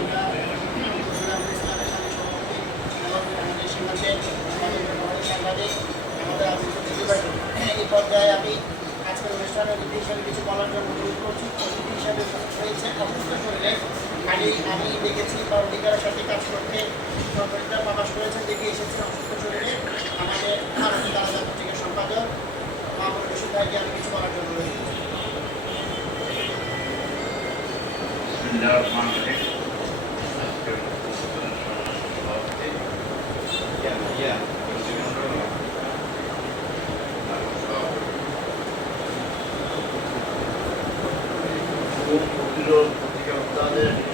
আমরা ইসলামের সাথে সভাপতি এবং আমাদের সীমান্তের আমাদের সাংবাদিক আমাদের এই পর্যায়ে আমি আজকের অনুষ্ঠানের অতিথি হিসাবে কিছু বলার জন্য অনুরোধ করছি। অতিথি হিসাবে হয়েছে অসুস্থ শরীরে খালি আমি দেখেছি বা অধিকারের সাথে কাজ করতে সরকারিতা প্রকাশ করেছেন দেখে এসেছি অসুস্থ শরীরে আমাদের ভারতীয় তারা পত্রিকার সম্পাদক মাহমুদ রশিদ ভাইকে আমি কিছু বলার জন্য অনুরোধ করছি। পত্রিকা